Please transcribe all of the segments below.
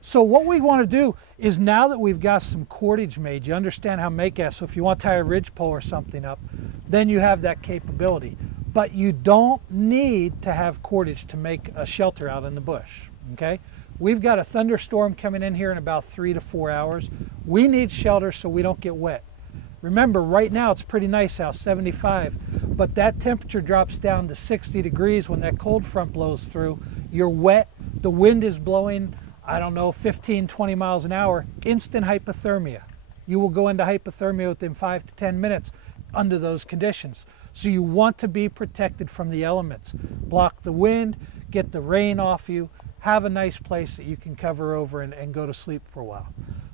So what we want to do is, now that we've got some cordage made, you understand how to make that. So if you want to tie a ridgepole or something up, then you have that capability. But you don't need to have cordage to make a shelter out in the bush, okay? We've got a thunderstorm coming in here in about 3 to 4 hours. We need shelter so we don't get wet. Remember, right now it's pretty nice out, 75, but that temperature drops down to 60 degrees when that cold front blows through. You're wet, the wind is blowing, I don't know, 15, 20 miles an hour, instant hypothermia. You will go into hypothermia within 5 to 10 minutes under those conditions. So you want to be protected from the elements. Block the wind, get the rain off you, have a nice place that you can cover over and go to sleep for a while.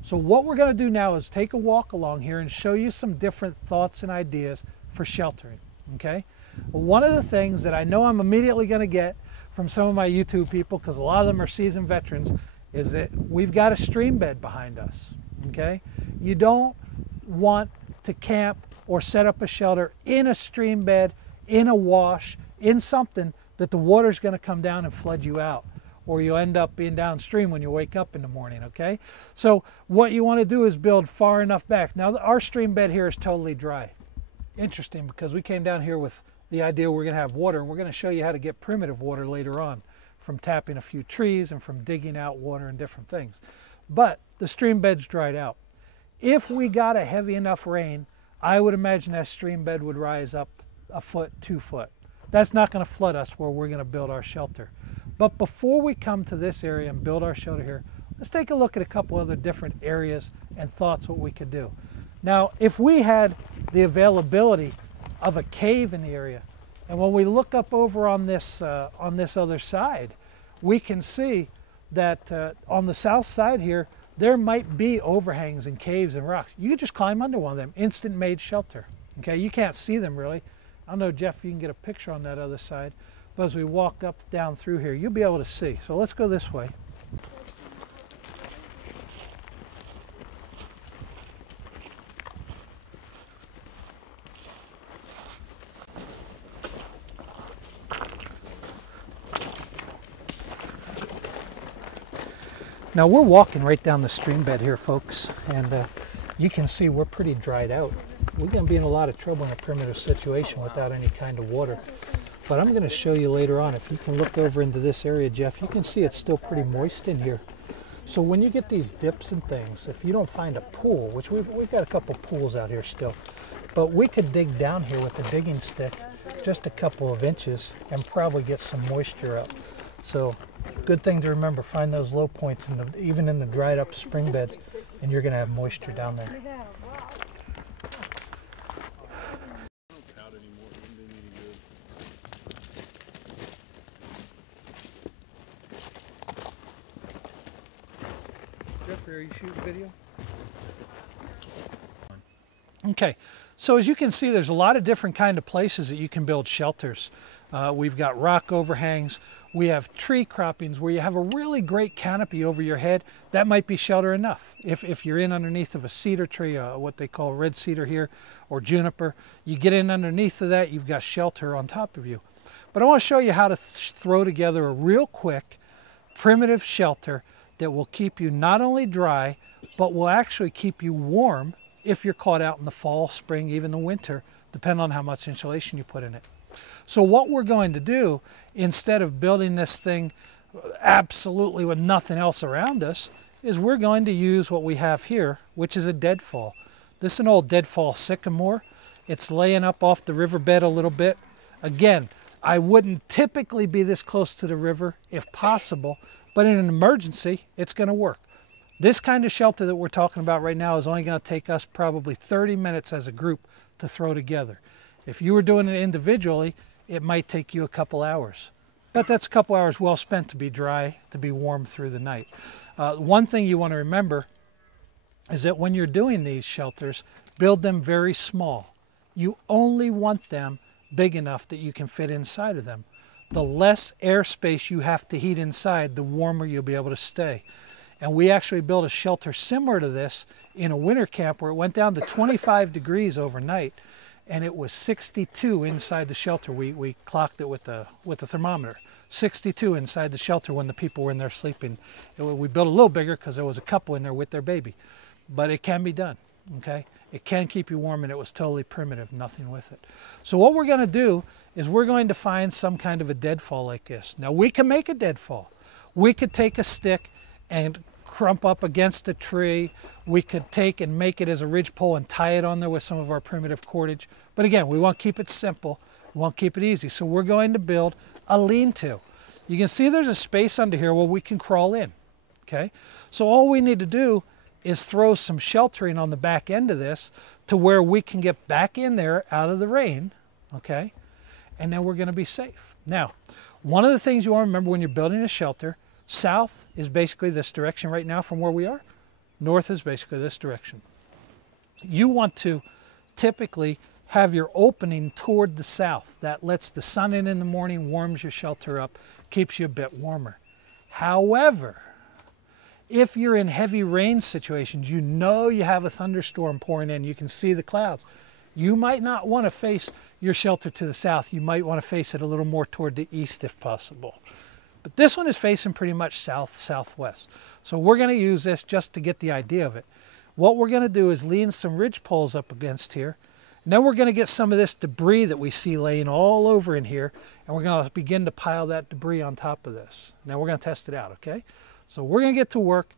So what we're going to do now is take a walk along here and show you some different thoughts and ideas for sheltering, okay? Well, one of the things that I know I'm immediately going to get from some of my YouTube people, because a lot of them are seasoned veterans, is that we've got a stream bed behind us, okay? You don't want to camp or set up a shelter in a stream bed, in a wash, in something that the water's going to come down and flood you out, or you'll end up being downstream when you wake up in the morning, okay? So what you want to do is build far enough back. Now our stream bed here is totally dry. Interesting, because we came down here with the idea we're going to have water, and we're going to show you how to get primitive water later on from tapping a few trees and from digging out water and different things. But the stream bed's dried out. If we got a heavy enough rain, I would imagine that stream bed would rise up a foot, 2 foot. That's not going to flood us where we're going to build our shelter. But before we come to this area and build our shelter here, let's take a look at a couple other different areas and thoughts what we could do. Now, if we had the availability of a cave in the area, and when we look up over on this other side, we can see that on the south side here, there might be overhangs and caves and rocks. You could just climb under one of them, instant made shelter. Okay, you can't see them really. I don't know, Jeff, if you can get a picture on that other side. But as we walk up, down through here, you'll be able to see. So let's go this way. Now we're walking right down the stream bed here, folks, and you can see we're pretty dried out. We're going to be in a lot of trouble in a primitive situation without any kind of water. But I'm going to show you later on. If you can look over into this area, Jeff, you can see it's still pretty moist in here. So when you get these dips and things, if you don't find a pool, which we've got a couple pools out here still, but we could dig down here with a digging stick just a couple of inches and probably get some moisture up. So good thing to remember, find those low points even in the dried up spring beds, and you're going to have moisture down there. Jeffrey, are you shooting video? Okay, so as you can see, there's a lot of different kind of places that you can build shelters. We've got rock overhangs. We have tree croppings where you have a really great canopy over your head. That might be shelter enough. If you're in underneath of a cedar tree, what they call red cedar here, or juniper, you get in underneath of that, you've got shelter on top of you. But I want to show you how to throw together a real quick, primitive shelter that will keep you not only dry, but will actually keep you warm if you're caught out in the fall, spring, even the winter, depending on how much insulation you put in it. So what we're going to do, instead of building this thing absolutely with nothing else around us, is we're going to use what we have here, which is a deadfall. This is an old deadfall sycamore. It's laying up off the riverbed a little bit. Again, I wouldn't typically be this close to the river if possible, but in an emergency, it's going to work. This kind of shelter that we're talking about right now is only going to take us probably 30 minutes as a group to throw together. If you were doing it individually, it might take you a couple hours. But that's a couple hours well spent to be dry, to be warm through the night. One thing you want to remember is that when you're doing these shelters, build them very small. You only want them big enough that you can fit inside of them. The less airspace you have to heat inside, the warmer you'll be able to stay. And we actually built a shelter similar to this in a winter camp where it went down to 25 degrees overnight. and it was 62 inside the shelter. We clocked it with the thermometer. 62 inside the shelter when the people were in there sleeping. We built a little bigger because there was a couple in there with their baby, but it can be done, okay? It can keep you warm, and it was totally primitive, nothing with it. So what we're gonna do is we're going to find some kind of a deadfall like this. Now we can make a deadfall. We could take a stick and crump up against a tree. We could take and make it as a ridgepole and tie it on there with some of our primitive cordage. But again, we want to keep it simple. We want to keep it easy. So we're going to build a lean-to. You can see there's a space under here where we can crawl in, okay? So all we need to do is throw some sheltering on the back end of this to where we can get back in there out of the rain, okay? And then we're going to be safe. Now, one of the things you want to remember when you're building a shelter, south is basically this direction right now from where we are. North is basically this direction. You want to typically have your opening toward the south. That lets the sun in the morning, warms your shelter up, keeps you a bit warmer. However, if you're in heavy rain situations, you know you have a thunderstorm pouring in, you can see the clouds. You might not want to face your shelter to the south. You might want to face it a little more toward the east if possible. But this one is facing pretty much south-southwest. So we're going to use this just to get the idea of it. What we're going to do is lean some ridge poles up against here. And then we're going to get some of this debris that we see laying all over in here, and we're going to begin to pile that debris on top of this. Now we're going to test it out, okay? So we're going to get to work.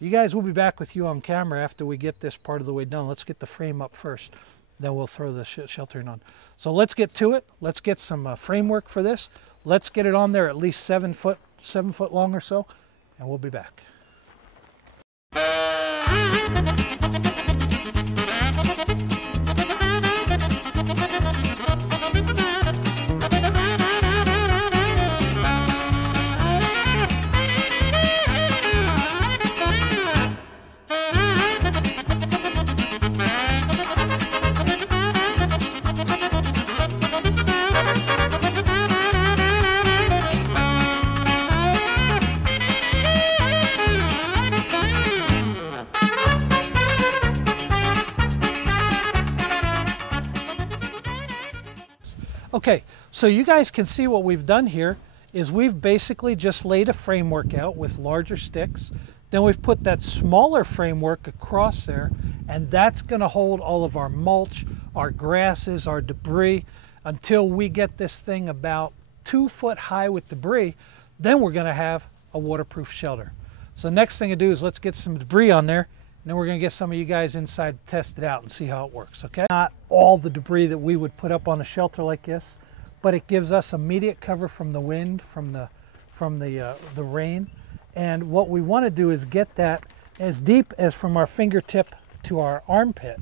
You guys will be back with you on camera after we get this part of the way done. Let's get the frame up first. Then we'll throw the sheltering on. So let's get to it. Let's get some framework for this. Let's get it on there at least 7 foot long or so, and we'll be back. Okay, so you guys can see what we've done here is we've basically just laid a framework out with larger sticks. Then we've put that smaller framework across there, and that's going to hold all of our mulch, our grasses, our debris until we get this thing about 2 foot high with debris. Then we're going to have a waterproof shelter. So next thing to do is let's get some debris on there, and then we're going to get some of you guys inside to test it out and see how it works, okay? Not all the debris that we would put up on a shelter like this, but it gives us immediate cover from the wind, from the rain. And what we want to do is get that as deep as from our fingertip to our armpit.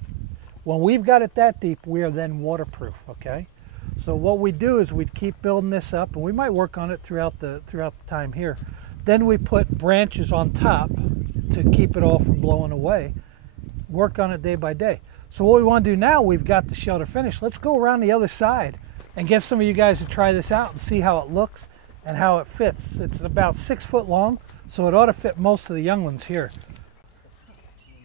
When we've got it that deep, we are then waterproof, okay? So what we do is we keep building this up, and we might work on it throughout the time here. Then we put branches on top to keep it all from blowing away. Work on it day by day. So what we want to do now, we've got the shelter finished. Let's go around the other side and get some of you guys to try this out and see how it looks and how it fits. It's about 6 foot long, so it ought to fit most of the young ones here.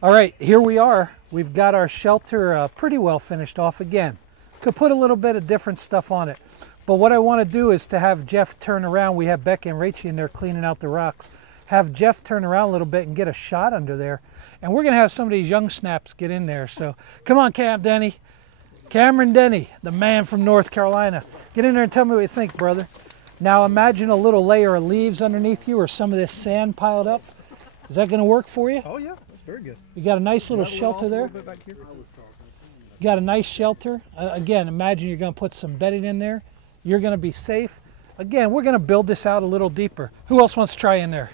All right, here we are. We've got our shelter pretty well finished off again. Could put a little bit of different stuff on it. But what I want to do is to have Jeff turn around. We have Becca and Rachie in there cleaning out the rocks. Have Jeff turn around a little bit and get a shot under there. And we're going to have some of these young snaps get in there. So come on, Cameron Denny, the man from North Carolina. Get in there and tell me what you think, brother. Now imagine a little layer of leaves underneath you or some of this sand piled up. Is that going to work for you? Oh yeah, that's very good. You got a nice little shelter there. You got a nice shelter. Again, imagine you're going to put some bedding in there. You're going to be safe. Again, we're going to build this out a little deeper. Who else wants to try in there?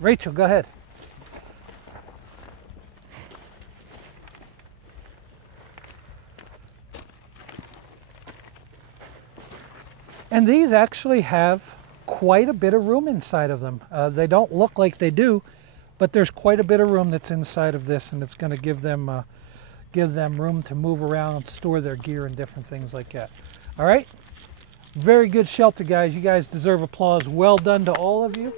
Rachel, go ahead. And these actually have quite a bit of room inside of them. They don't look like they do, but there's quite a bit of room that's inside of this, and it's going to give them room to move around and store their gear and different things like that. All right? Very good shelter, guys. You guys deserve applause. Well done to all of you.